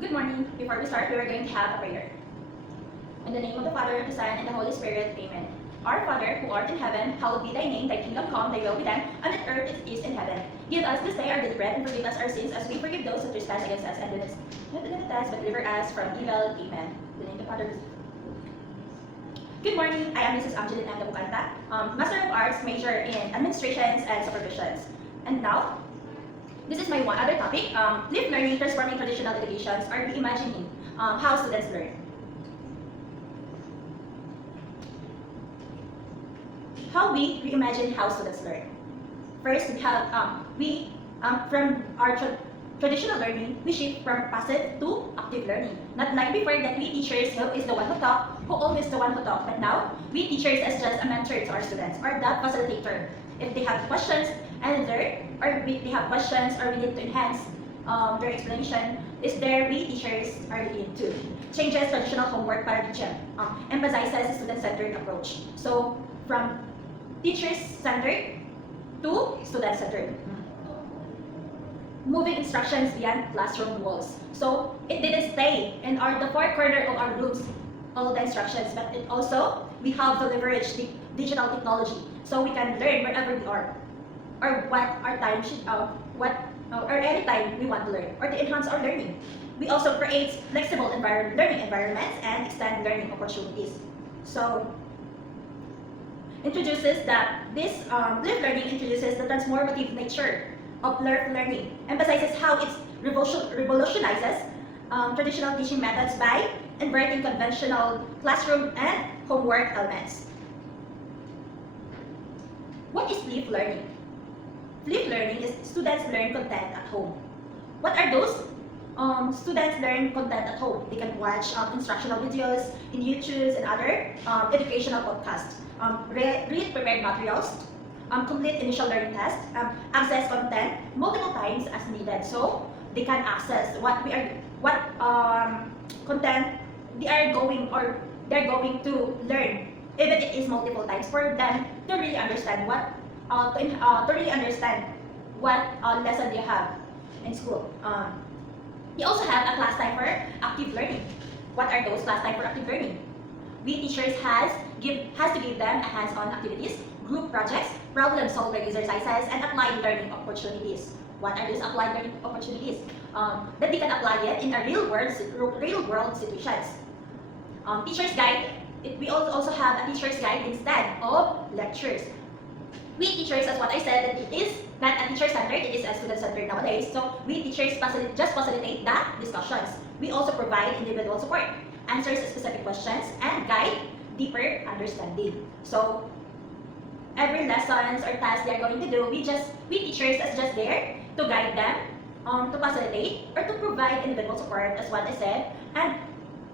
Good morning. Before we start, we are going to have a prayer. In the name of the Father, the Son, and the Holy Spirit, Amen. Our Father, who art in heaven, hallowed be thy name, thy kingdom come, thy will be done, on earth as it is in heaven. Give us this day our daily bread, and forgive us our sins as we forgive those who trespass against us, and do not deliver us, but deliver us from evil. Amen. In the name of the Father. Good morning. I am Mrs. Angeline M. Bukanta, Master of Arts, major in Administrations and Supervisions. And now, this is my one other topic, Live Learning, Transforming Traditional Educations, or Reimagining How Students Learn. How we reimagine how students learn. First, we have from our traditional learning, we shift from passive to active learning. Not like before that we teachers who is the one who talk, who always the one who talk. But now we teachers as just a mentor to our students or that facilitator. If they have questions and they have questions or we need to enhance their explanation, is there we teachers are needed to changes traditional homework paradigm, emphasizes student-centered approach. So from teachers-centered to student-centered. Moving instructions beyond classroom walls. So it didn't stay in the four corner of our rooms, all the instructions, but it also, we have to leverage the digital technology so we can learn wherever we are, or what our time should, or any time we want to learn, or to enhance our learning. We also create flexible learning environments and extend learning opportunities. So introduces that this live learning introduces the transformative nature of learning, emphasizes how it revolutionizes traditional teaching methods by inverting conventional classroom and homework elements. What is flipped learning? Flipped learning is students learn content at home. What are those? Students learn content at home. They can watch instructional videos in YouTube and other educational podcasts, read prepared materials, complete initial learning tests, access content multiple times as needed. So they can access what content they're going to learn, even it is multiple times for them to really understand what lesson they have in school. We also have a class time for active learning. What are those class time for active learning? We teachers has to give them hands-on activities, group projects, problem-solving exercises, and applied learning opportunities. What are these applied learning opportunities? That they can apply it in a real-world situations. Teacher's guide. We also have a teacher's guide instead of lectures. We teachers, as what I said, that it is not a teacher-centered, it is a student-centered nowadays. So we teachers just facilitate the discussions. We also provide individual support, answers specific questions, and guide deeper understanding. So every lessons or tasks they are going to do, we teachers is just there to guide them, to facilitate or to provide individual support, as what I said, and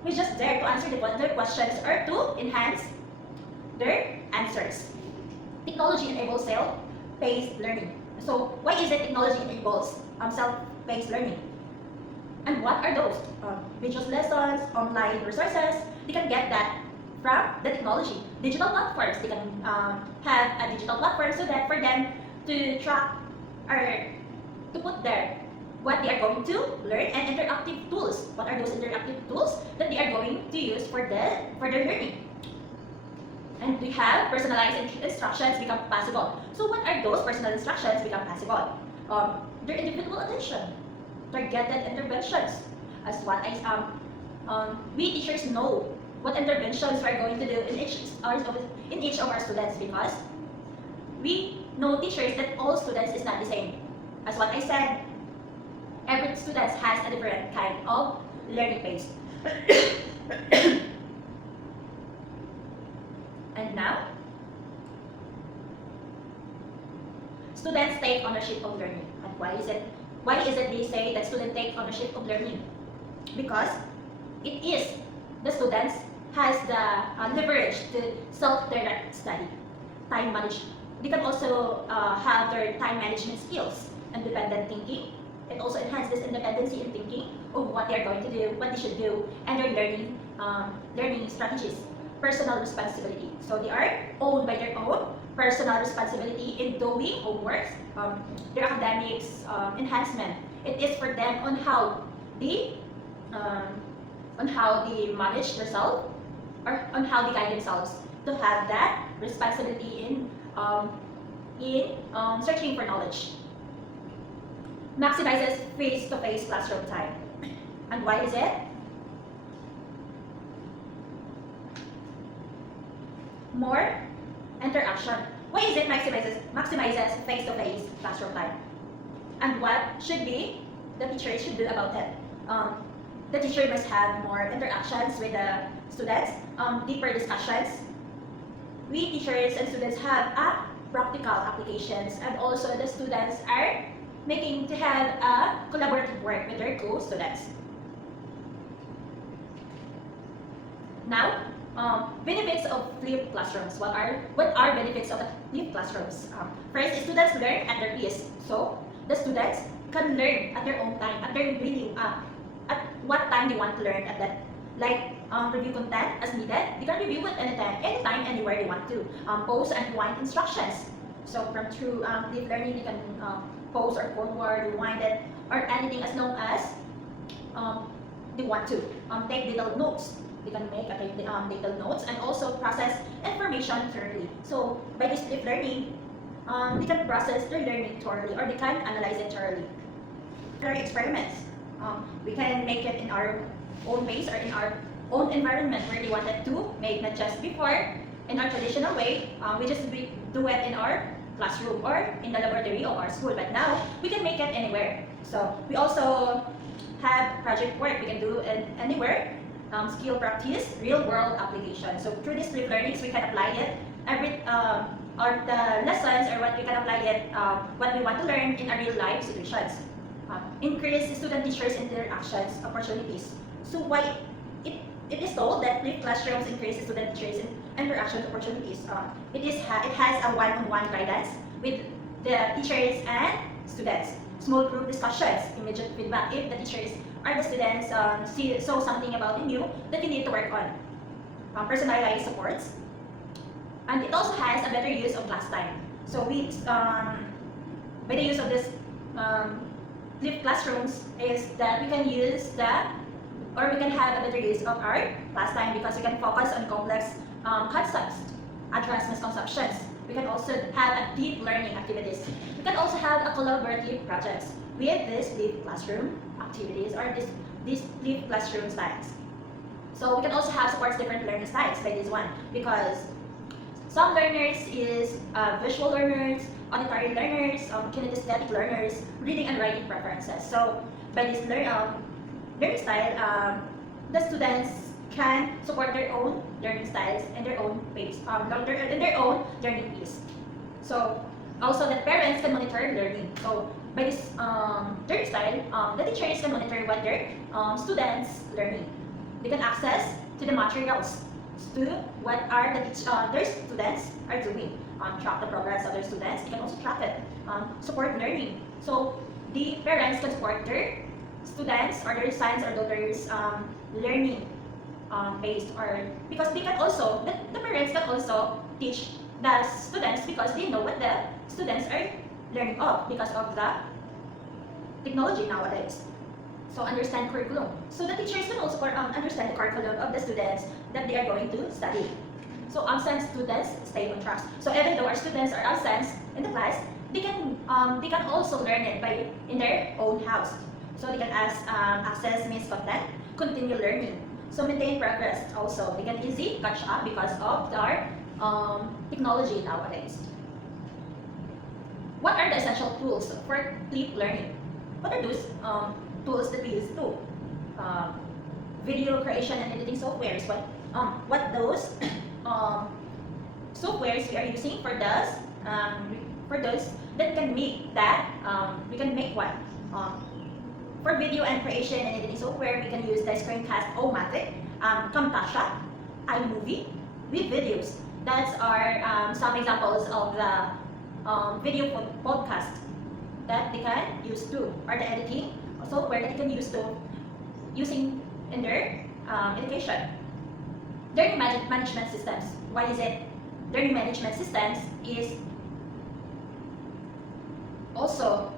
we're just there to answer their questions or to enhance their answers. Technology enables self-paced learning. So why is it technology enables self-paced learning? And what are those? Visual lessons, online resources, they can get that from the technology. Digital platforms, they can have a digital platform so that for them to track or to put there what they are going to learn, and interactive tools. What are those interactive tools that they are going to use for their learning? And we have personalized instructions become possible. So what are those personal instructions become possible? Their individual attention, targeted interventions. As what we teachers know what interventions we are going to do in each of our students, because we know teachers that all students is not the same. As what I said, every student has a different kind of learning pace. And now, students take ownership of learning. And why is it they say that students take ownership of learning? Because it is the students has the leverage to self-direct study, time management. They can also have their time management skills, independent thinking. It also enhances this independency in thinking of what they are going to do, what they should do, and their learning strategies. Personal responsibility. So they are owned by their own personal responsibility in doing homeworks, their academics enhancement. It is for them on how they um, on how they manage themselves or on how they guide themselves to have that responsibility in searching for knowledge. Maximizes face-to-face classroom time. And why is it? More interaction. Why is it maximizes face-to-face classroom time? And what should be the teacher should do about it? The teacher must have more interactions with the students, deeper discussions. We teachers and students have practical applications, and also the students are making to have a collaborative work with their co-students. Now, benefits of flipped classrooms. What are benefits of flipped classrooms? First, students learn at their pace. So the students can learn at their own time, at their reading, at what time they want to learn at that. Like review content as needed. They can review it anytime, anywhere they want to. Pause and rewind instructions. So from through flipped learning, they can pause or forward, rewind it, or anything as long as they want to. Take detailed notes. They can make detailed notes and also process information thoroughly. So by this flipped learning, they can process their learning thoroughly, or they can analyze it thoroughly. There are experiments. We can make it in our own pace or in our own environment where they wanted to make, not just before in our traditional way. We just do it in our classroom or in the laboratory of our school, but now we can make it anywhere. So we also have project work we can do it anywhere. Skill practice, real world application. So through these flipped learnings, we can apply it or the lessons or what we can apply it, what we want to learn in our real life situations. Increase student-teachers interactions opportunities. So why it is told that flipped classrooms increase student-teachers interaction opportunities. It has a one-on-one guidance with the teachers and students. Small group discussions, immediate feedback if the teachers or the students saw something about you that you need to work on. Personalized supports. And it also has a better use of class time. So by the use of this flipped classrooms is that we can use we can have a better use of our class time because we can focus on complex concepts, address misconceptions. We can also have a deep learning activities. We can also have a collaborative projects with this flipped classroom activities or these flipped classroom styles. So we can also have supports different learning styles like this one because some learners is visual learners, auditory learners, kinesthetic learners, reading and writing preferences. So by this learning style, the students can support their own learning styles and their own pace, in their own learning pace. So also the parents can monitor learning. So by this learning style, the teachers can monitor what their students learning. They can access to the materials to what are their students are doing. Track the progress of their students. They can also track it. Support learning. So the parents can support their students or their sons or daughters learning based or because they can also the parents can also teach the students because they know what the students are learning of because of the technology nowadays. So understand curriculum. So the teachers can also understand the curriculum of the students that they are going to study. So absent students stay on track. So even though our students are absent in the class, they can also learn it in their own house. So they can access missed content, continue learning. So maintain progress also. They can easily catch up because of our technology nowadays. What are the essential tools for flipped learning? What are those tools that we use to? Video creation and editing softwares. What those softwares we are using for those that can make that we can make one. For video and creation and editing software, we can use the Screencast-O-Matic, Camtasia, iMovie, with videos. That's our some examples of the video podcast that they can use to, or the editing software that they can use to using in their education. Learning management systems. Why is it? Learning management systems is also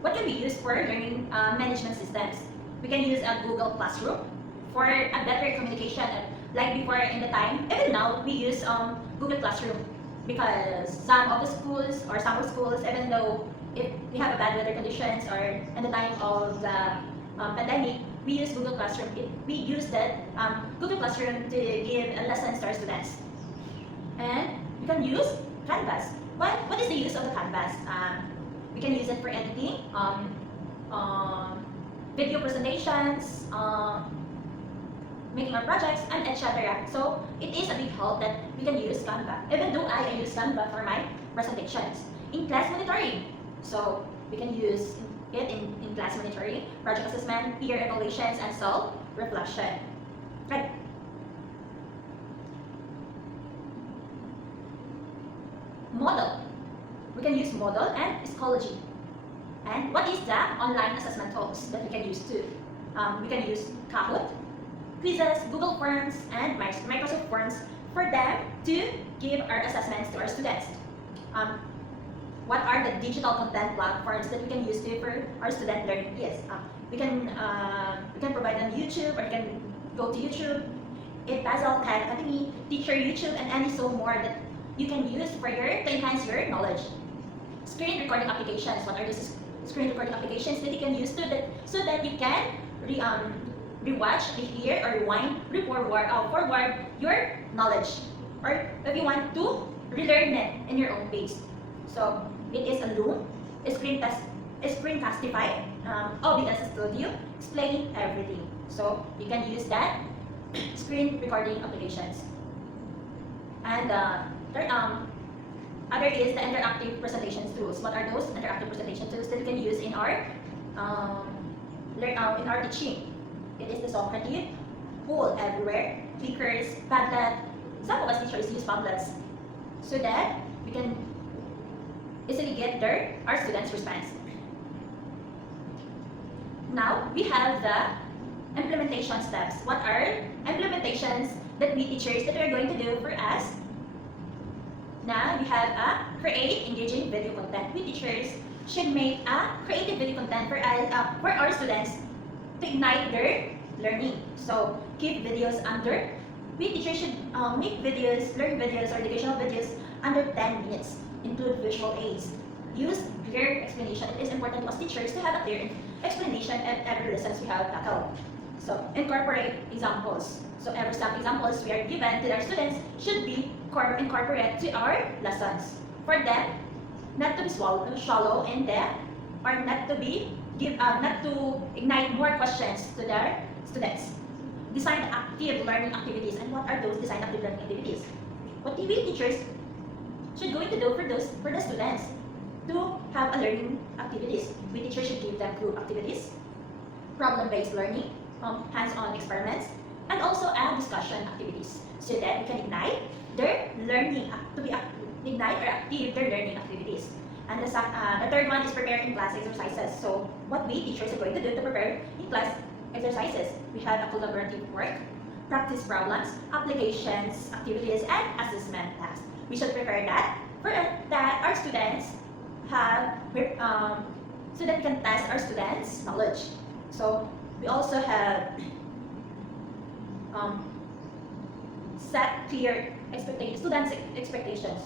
what can be used for learning management systems. we can use a Google Classroom for a better communication. Like before in the time, even now we use Google Classroom because some of the schools or some of schools, even though if we have a bad weather conditions or in the time of the pandemic, we use Google Classroom. We use that Google Classroom to give lessons to our students. And we can use Canvas. What is the use of the Canvas? We can use it for editing, video presentations, making our projects, and etc. So it is a big help that we can use Canva. Even though I use Canva for my presentations. In class monitoring, so we can use it in class monitoring, project assessment, peer evaluations, and self-reflection. Right. Model. We can use Moodle and Schoology. And what is the online assessment tools that we can use too? We can use Kahoot, quizzes, Google Forms, and Microsoft Forms for them to give our assessments to our students. What are the digital content platforms that we can use to for our student learning? Yes, we can provide them YouTube, or you can go to YouTube, Edpuzzle, Khan Academy, Teacher YouTube, and so more that you can use to enhance your knowledge. Screen recording applications. What are these screen recording applications that you can use so that you can rewatch, rehear, or rewind, forward your knowledge, or if you want to relearn it in your own pace. So it is a Loom, a Screencastify, OBS Studio, explaining everything. So you can use that screen recording applications. And other is the interactive presentation tools. What are those interactive presentation tools that we can use in our teaching? It is the Socrative, Pool Everywhere, Clickers, Padlet. Some of us teachers use Padlets so that we can easily get our students' response. Now we have the implementation steps. What are implementations that we teachers that we are going to do for us? Now we have a create engaging video content. We teachers should make a creative video content for our students to ignite their learning. So keep videos under. We teachers should make videos, learn videos, or educational videos under 10 minutes. Include visual aids. Use clear explanation. It is important to us teachers to have a clear explanation at every lessons we have tackled. So incorporate examples. So every some examples we are given to our students should be incorporated to our lessons. For them, not to be shallow in depth, or not to ignite more questions to their students. Design active learning activities. And what are those design active learning activities? What we teachers should going to do for the students to have a learning activities. We teachers should give them group activities, problem-based learning, hands-on experiments, and also discussion activities, so that we can ignite their learning ignite or active their learning activities. And the third one is prepare in class exercises. So what we teachers are going to do to prepare in class exercises? We have a collaborative work, practice problems, applications, activities, and assessment tasks. We should prepare that for that our students have so that we can test our students' knowledge. So we also have set clear students' expectations.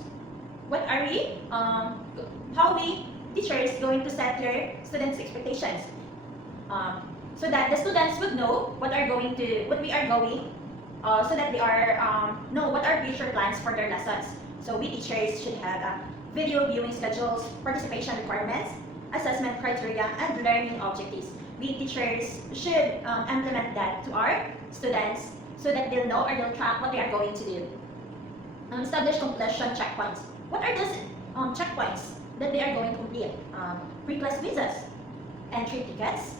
What are we? How we teachers going to set their students' expectations, so that the students would know what we are going, so that they are know what are future plans for their lessons. So we teachers should have video viewing schedules, participation requirements, assessment criteria, and learning objectives. We teachers should implement that to our students so that they'll know or they'll track what they are going to do. Establish completion checkpoints. What are those checkpoints that they are going to complete? Pre-class quizzes, entry tickets,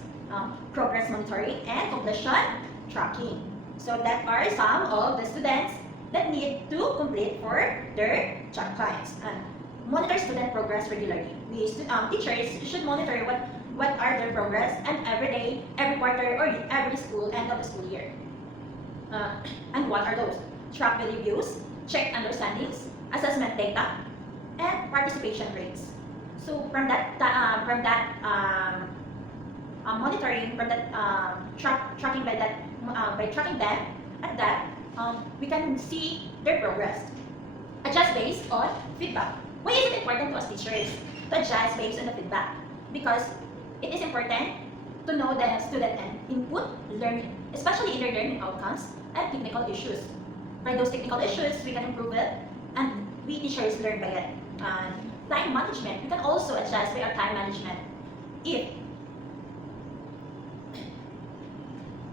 progress monitoring, and completion tracking. So that are some of the students that need to complete for their checkpoints. Monitor student progress regularly. We teachers should monitor what are their progress, and every day, every quarter, or every end of the school year. And what are those? Track the reviews, check understandings, assessment data, and participation rates. So from that monitoring from that tracking by tracking them at that, we can see their progress. Adjust based on feedback. Why is it important to us teachers to adjust based on the feedback? Because it is important to know the student and input learning, especially in their learning outcomes and technical issues. For those technical issues, we can improve it, and we teachers learn by it. And time management, we can also adjust by our time management. If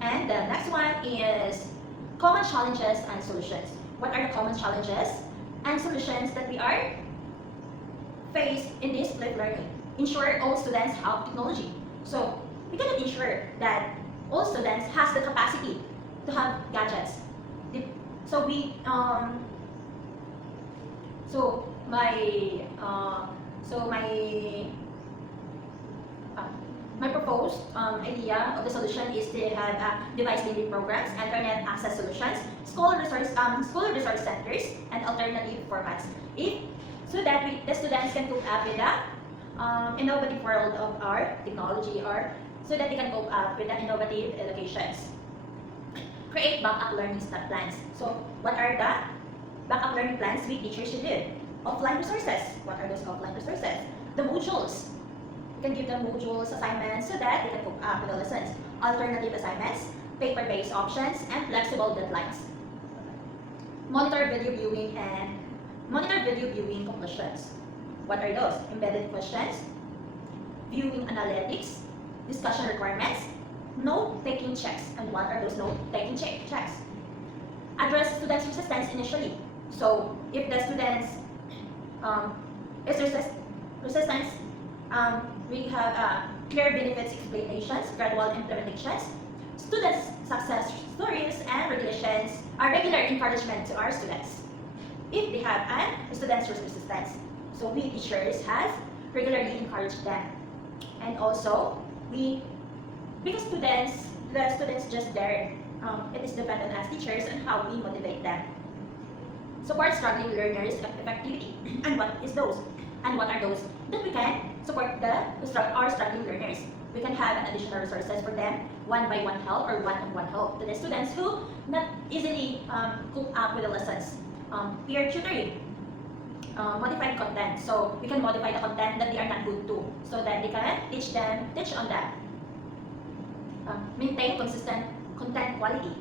And the next one is common challenges and solutions. What are the common challenges and solutions that we are faced in this flipped learning? Ensure all students have technology. So we cannot ensure that all students has the capacity to have gadgets. So we so my my proposed idea of the solution is to have device building programs, internet access solutions, school resource centers, and alternative formats. So that the students can cope up with the innovative world of our technology, or so that they can cope up with the innovative educations. Create backup learning plans. So what are the backup learning plans we teachers should do? Offline resources. What are those offline resources? The modules. You can give them modules, assignments, so that they can cope up with the lessons. Alternative assignments, paper-based options, and flexible deadlines. Monitor video viewing conclusions. What are those? Embedded questions, viewing analytics, discussion requirements, note-taking checks. And what are those note-taking checks? Address students' resistance initially. So if the students is resistance, we have clear benefits explanations, gradual implementations, students' success stories, and regulations are regular encouragement to our students. If they have an students' resistance, so we teachers has regularly encouraged them. And also, because the students just there, it is dependent as teachers on how we motivate them. Support struggling learners effectively. And what is those? And what are those? That we can support our struggling learners. We can have an additional resources for them, one-by-one help or one-on-one help to the students who not easily cope up with the lessons. Peer tutoring, modified content. So we can modify the content that they are not good to, so that they can teach on that. Maintain consistent content quality.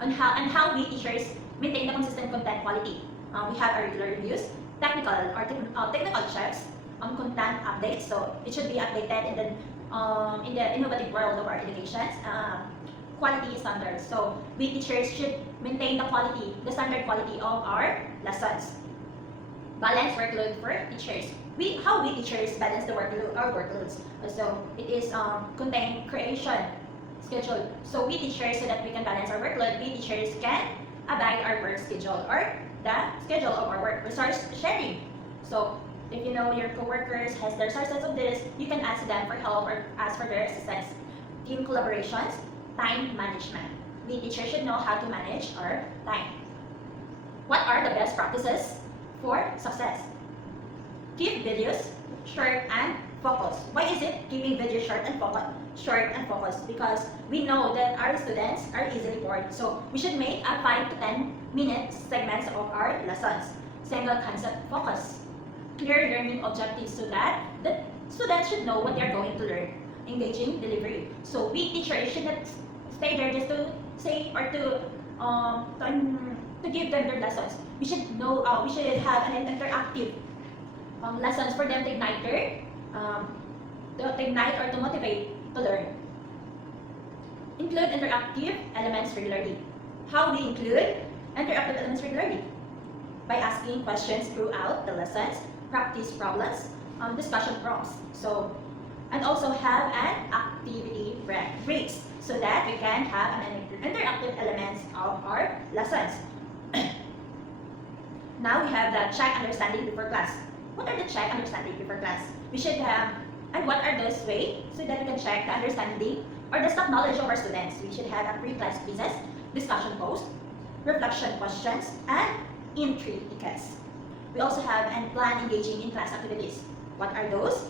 And how we teachers maintain the consistent content quality. We have our regular reviews, technical checks, content updates. So it should be updated in the innovative world of our education. Quality standards. So we teachers should maintain the standard quality of our lessons. Balance workload for teachers. How we teachers balance our workloads. So it is contain creation schedule. So we teachers, so that we can balance our workload, we teachers can abide our work schedule or the schedule of our work. Resource sharing. So if you know your coworkers has their sources of this, you can ask them for help or ask for their assistance. Team collaborations, time management. We teachers should know how to manage our time. What are the best practices for success? Keep videos short and focused. Why is it keeping videos short and focused? Because we know that our students are easily bored. So we should make a 5 to 10 minute segments of our lessons. Single concept focus. Clear learning objectives, so that the students should know what they are going to learn. Engaging delivery. So we teachers should not stay there just to say or to give them their lessons. We should know. We should have an interactive lessons for them to ignite or to motivate to learn. Include interactive elements regularly. How we include interactive elements regularly? By asking questions throughout the lessons, practice problems, discussion prompts. So, and also have an activity breaks, so that we can have an interactive elements of our lessons. Now we have the check understanding before class. What are the check understanding before class? We should have, and what are those ways so that we can check the understanding or the stock knowledge of our students? We should have a pre-class quizzes, discussion post, reflection questions, and entry tickets. We also have and plan engaging in class activities. What are those?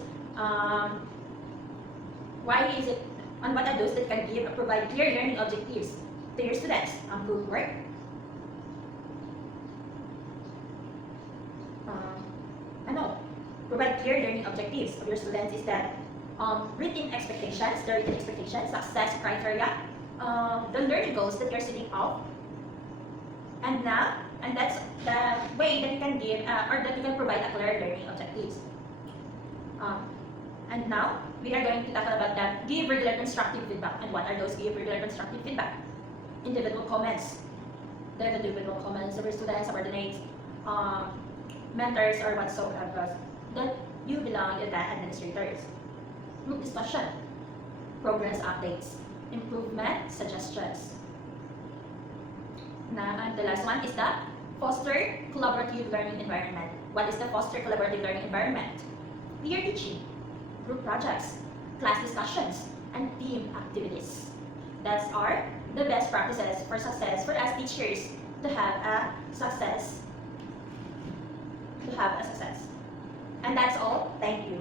Why is it, and what are those that can give or provide clear learning objectives to your students? Group work, provide clear learning objectives of your students is that written expectations, the written expectations, success criteria, the learning goals that you're setting out, and that's the way that you can give or that you can provide a clear learning objectives. And now we are going to talk about that give regular constructive feedback. And what are those give regular constructive feedback? Individual comments. The individual comments of your students, subordinates, mentors, or whatsoever that you belong to the administrators. Group discussion, progress updates, improvement suggestions. And the last one is the foster collaborative learning environment. What is the foster collaborative learning environment? Peer teaching, group projects, class discussions, and team activities. That's are the best practices for success for us teachers to have a success. And that's all. Thank you.